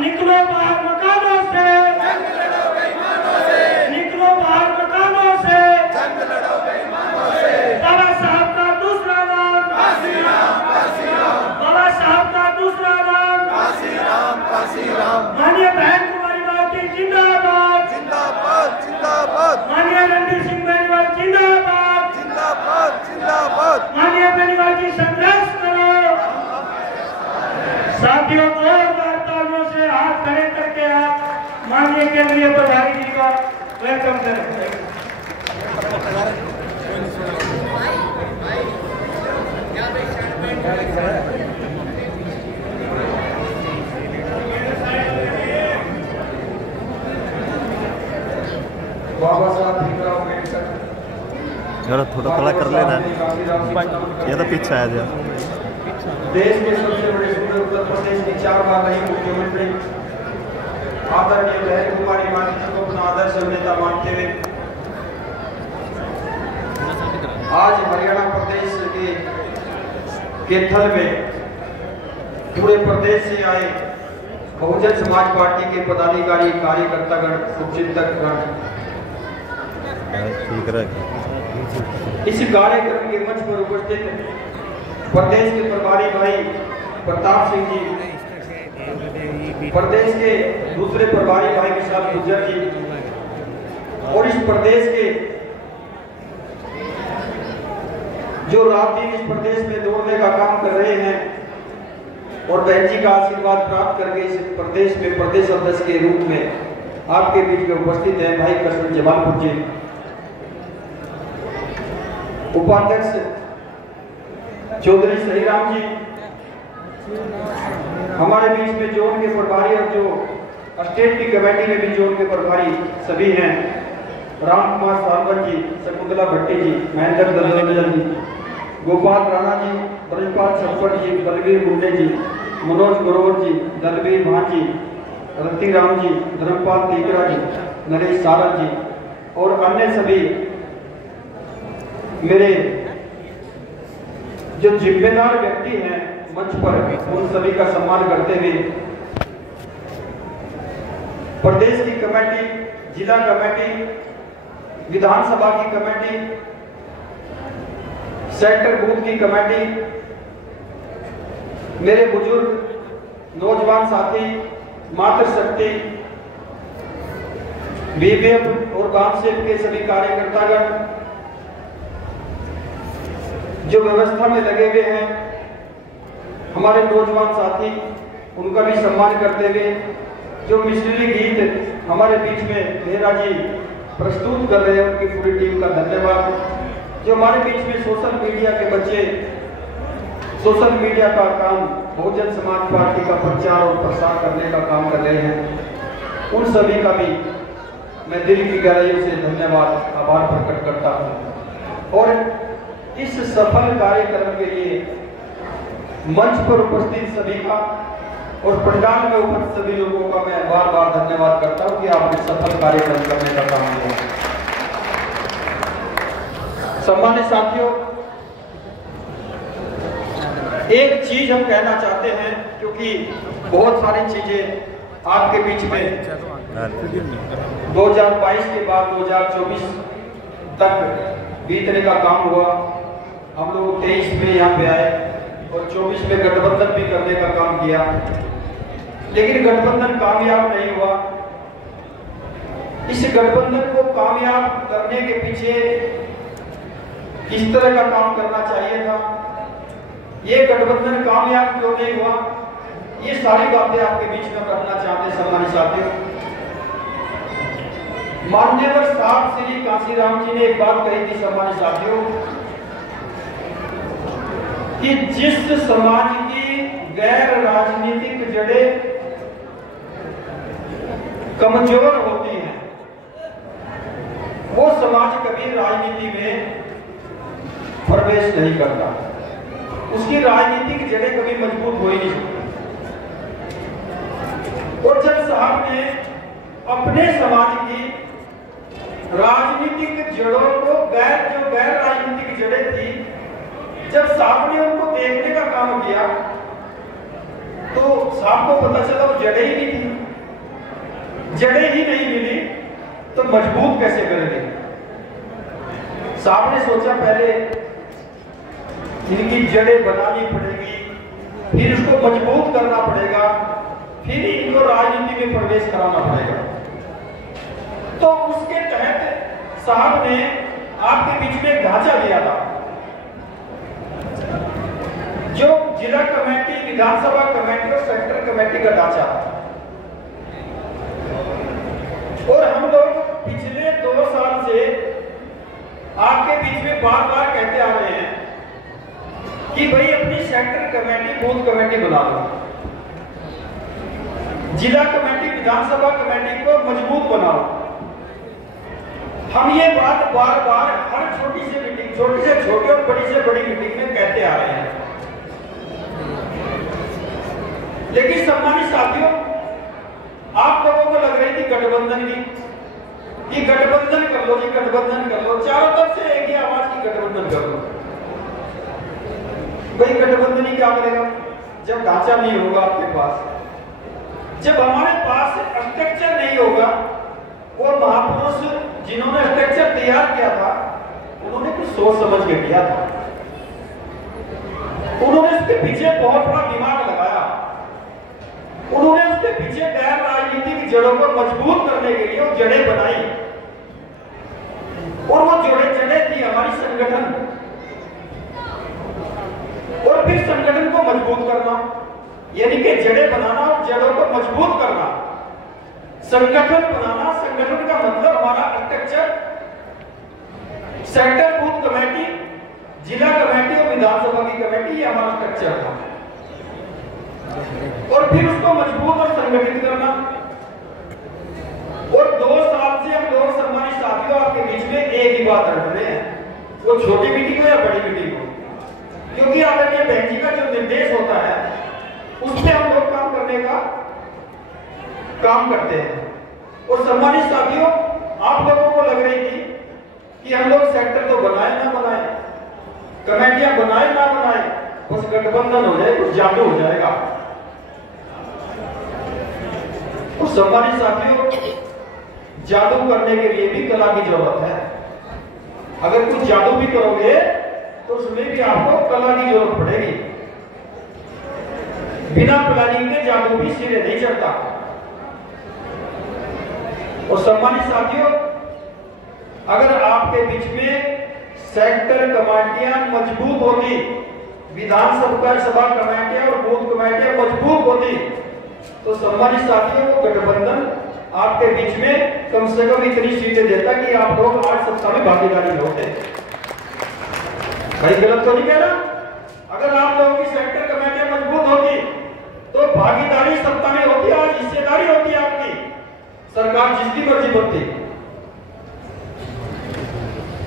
निकलो बाहर मकानों से, निकलो बाहर मकानों से, बाबा साहब का दूसरा नाम बाबा साहब का दूसरा नाम माननीय बहन कुमारी मावती जिंदाबाद जिंदाबाद जिंदाबाद, माननीय रणधीर सिंह बेनीवाल जिंदाबाद जिंदाबाद जिंदाबाद, माननीय बेनीवाल जी संघर्ष करो। साथियों को हाथ खड़े करके आप माननीय केंद्रीय प्रभारी जी का वेलकम करें। बाबा साहब थोड़ा थोड़ा कर लेना, ये तो पीछे आ जाओ। देश के सबसे बड़े सूबे उत्तर प्रदेश की 4 बार रही मुख्यमंत्री आदरणीय बहन कुमारी मावती जी को अपना आदर्श नेता मानते हुए आज हरियाणा प्रदेश के थल में पूरे प्रदेश से आए बहुजन समाज पार्टी के पदाधिकारी, कार्यकर्तागण, शुभचिंतकगण इस कार्यक्रम के मंच पर उपस्थित प्रदेश के प्रभारी भाई प्रताप सिंह जी, प्रदेश के दूसरे प्रभारी भाई विशाल गुर्जर जी और इस प्रदेश के जो रात दिन इस प्रदेश में दौड़ने का काम कर रहे हैं और बहन जी का आशीर्वाद प्राप्त करके इस प्रदेश में प्रदेश अध्यक्ष के रूप में आपके बीच में उपस्थित है भाई कृष्ण जमालपुर जी, उपाध्यक्ष चौधरी सहीराम जी, हमारे बीच में जोन के प्रभारी और जो स्टेट की कमेटी में भी जोन के प्रभारी सभी हैं, राम कुमार सालवन जी, शकुंतला भट्टी जी, महेंद्र दलदल जी, गोपाल राणा जी, ब्रजपाल छप्पड़ जी, बलवीर मुंडे जी, मनोज ग्रोवर जी, दलवीर मान जी, रति राम जी, धर्मपाल तीकरा जी, नरेश सारंग जी और अन्य सभी मेरे जो जिम्मेदार व्यक्ति हैं मंच पर, उन सभी का सम्मान करते हुए प्रदेश की कमेटी, जिला कमेटी, विधानसभा की कमेटी, सेक्टर बूथ की कमेटी, मेरे बुजुर्ग नौजवान साथी, मातृशक्ति, बीबीएफ और गांव के सभी कार्यकर्तागण जो व्यवस्था में लगे हुए हैं, हमारे नौजवान साथी, उनका भी सम्मान करते हुए जो मिस्ट्री गीत हमारे बीच में मेहरा जी प्रस्तुत कर रहे हैं, उनकी पूरी टीम का धन्यवाद। जो हमारे बीच में सोशल मीडिया के बच्चे सोशल मीडिया का काम बहुजन समाज पार्टी का प्रचार और प्रसार करने का काम कर रहे हैं, उन सभी का भी मैं दिल की गहराइयों से धन्यवाद, आभार प्रकट करता हूँ। और इस सफल कार्यक्रम के लिए मंच पर उपस्थित सभी का और पंडाल में उपस्थित सभी लोगों का मैं बार बार धन्यवाद करता हूं कि आपने सफल कार्यक्रम करने का काम किया। सम्मानित साथियों, एक चीज हम कहना चाहते हैं, क्योंकि बहुत सारी चीजें आपके बीच में 2022 के बाद 2024 तक बीतने का काम हुआ। हम लोग 23 में यहाँ पे आए और 24 में गठबंधन भी करने का काम किया, लेकिन गठबंधन कामयाब नहीं हुआ। इस गठबंधन को कामयाब करने के पीछे किस तरह का काम करना चाहिए था, ये गठबंधन कामयाब क्यों नहीं हुआ, ये सारी बातें आपके बीच में करना चाहते हैं सम्मानित साथियों। माननीय साहब श्री कांशीराम जी ने एक बात कही थी सम्मानित साथियों कि जिस समाज की गैर राजनीतिक जड़ें कमजोर होती हैं वो समाज कभी राजनीति में प्रवेश नहीं करता, उसकी राजनीतिक जड़ें कभी मजबूत हो ही नहीं सकती। और जब साहब ने अपने समाज की राजनीतिक जड़ों को जो गैर राजनीतिक जड़ें थी, जब साहब ने उनको देखने का काम किया तो साहब को पता चला वो जड़ें ही नहीं थी, जड़ें ही नहीं मिली तो मजबूत कैसे करेंगे। साहब ने सोचा पहले इनकी जड़ें बनानी पड़ेगी, फिर उसको मजबूत करना पड़ेगा, फिर इनको राजनीति में प्रवेश कराना पड़ेगा। तो उसके तहत साहब ने आपके बीच में ढांचा दिया था जो जिला कमेटी, विधानसभा कमेटी और सेक्टर कमेटी का ढांचा। और हम लोग पिछले 2 साल से आपके बीच में बार बार कहते आ रहे हैं कि भाई अपनी सेक्टर कमेटी, बूथ कमेटी बना लो, जिला कमेटी, विधानसभा कमेटी को मजबूत बनाओ। हम ये बात बार बार हर छोटी से मीटिंग, छोटी से छोटी और बड़ी से बड़ी मीटिंग में कहते आ रहे हैं। लेकिन सम्मानित साथियों, आप लोगों को लग रही थी गठबंधन की, कि गठबंधन कर लो जी, गठबंधन कर लो, चारों तरफ से एक ही आवाज की गठबंधन कर लो। भाई गठबंधन ही क्या करेगा जब ढांचा नहीं होगा आपके पास, जब हमारे पास स्ट्रक्चर नहीं होगा। वो महापुरुष जिन्होंने स्ट्रक्चर तैयार किया था उन्होंने कुछ सोच समझ के किया था, उन्होंने उसके पीछे बहुत बड़ा दिमाग लगाया, उन्होंने उसके पीछे गैर राजनीतिक जड़ों को मजबूत करने के लिए वो जड़ें बनाई। और वो जड़ें थी हमारी संगठन, और फिर संगठन को मजबूत करना, यानी कि जड़ें बनाना और जड़ों को मजबूत करना, संगठन बनाना। संगठन का मतलब हमारा स्ट्रक्चर, सेक्टर, बूथ कमेटी, जिला कमेटी और विधानसभा की कमेटी, ये हमारा स्ट्रक्चर था। और फिर उसको मजबूत और संगठित करना। और 2 साल से हम लोग सम्मानित साथियों आपके बीच में एक ही बात रख रहे हैं, वो छोटी मीटिंग हो या बड़ी मीटिंग हो, क्योंकि आदरणीय बहन जी का जो निर्देश होता है उसमें हम लोग काम करने का काम करते हैं। और सम्मानित साथियों, आप लोगों को लग रही थी कि हम लोग सेक्टर तो बनाए ना बनाए, कमेटियां बनाए ना बनाए, बस गठबंधन हो जाए, कुछ जादू हो जाएगा। और सम्मानित साथियों, जादू करने के लिए भी कला की जरूरत है। अगर कुछ जादू भी करोगे तो उसमें भी आपको कला की जरूरत पड़ेगी। बिना प्लानिंग के जादू भी सिरे नहीं चढ़ता। और सम्मानित साथियों, अगर आपके बीच में सेक्टर कमेटियां मजबूत होती, विधानसभा कमेटियां और बूथ कमेटियां मजबूत होती, तो सम्मानित साथियों को गठबंधन आपके बीच में कम से कम इतनी सीटें देता कि आप लोग 8 सप्ताह में भागीदारी में होते। भाई गलत तो नहीं कह रहा? अगर आप लोगों की सेक्टर कमेटियां मजबूत होती तो भागीदारी सत्ता में होती, आज हिस्सेदारी होती आपकी, सरकार जिसकी मर्जी बनती।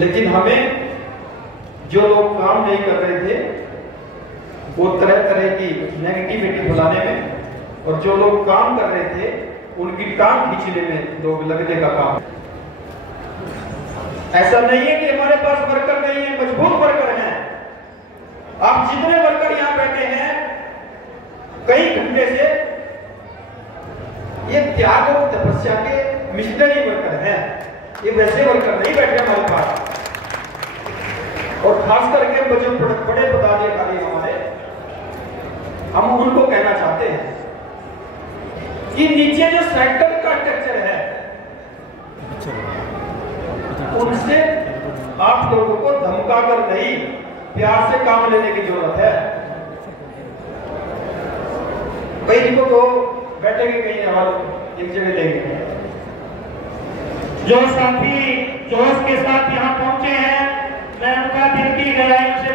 लेकिन हमें जो लोग काम नहीं कर रहे थे वो तरह तरह की नेगेटिविटी फैलाने में, और जो लोग काम कर रहे थे उनकी टांग खींचने में लोग लगने का काम। ऐसा नहीं है कि हमारे पास वर्कर नहीं है, मजबूत वर्कर हैं। आप जितने वर्कर यहां बैठे हैं कई घंटे से, ये त्याग और तपस्या के मिशनरी वर्कर हैं, ये वैसे वर्कर नहीं बैठे हमारे पास। और खास करके जो बड़े पदाधिकारी हमारे, हम उनको कहना चाहते हैं कि नीचे जो सेक्टर का स्ट्रक्चर है आप लोगों को धमकाकर नहीं, प्यार से काम लेने की जरूरत है। भाई इनको तो बैठेंगे कहीं और एक जगह लेंगे। जो साथी जोश के साथ यहाँ पहुंचे हैं, मैं उनका दिल की गहराई से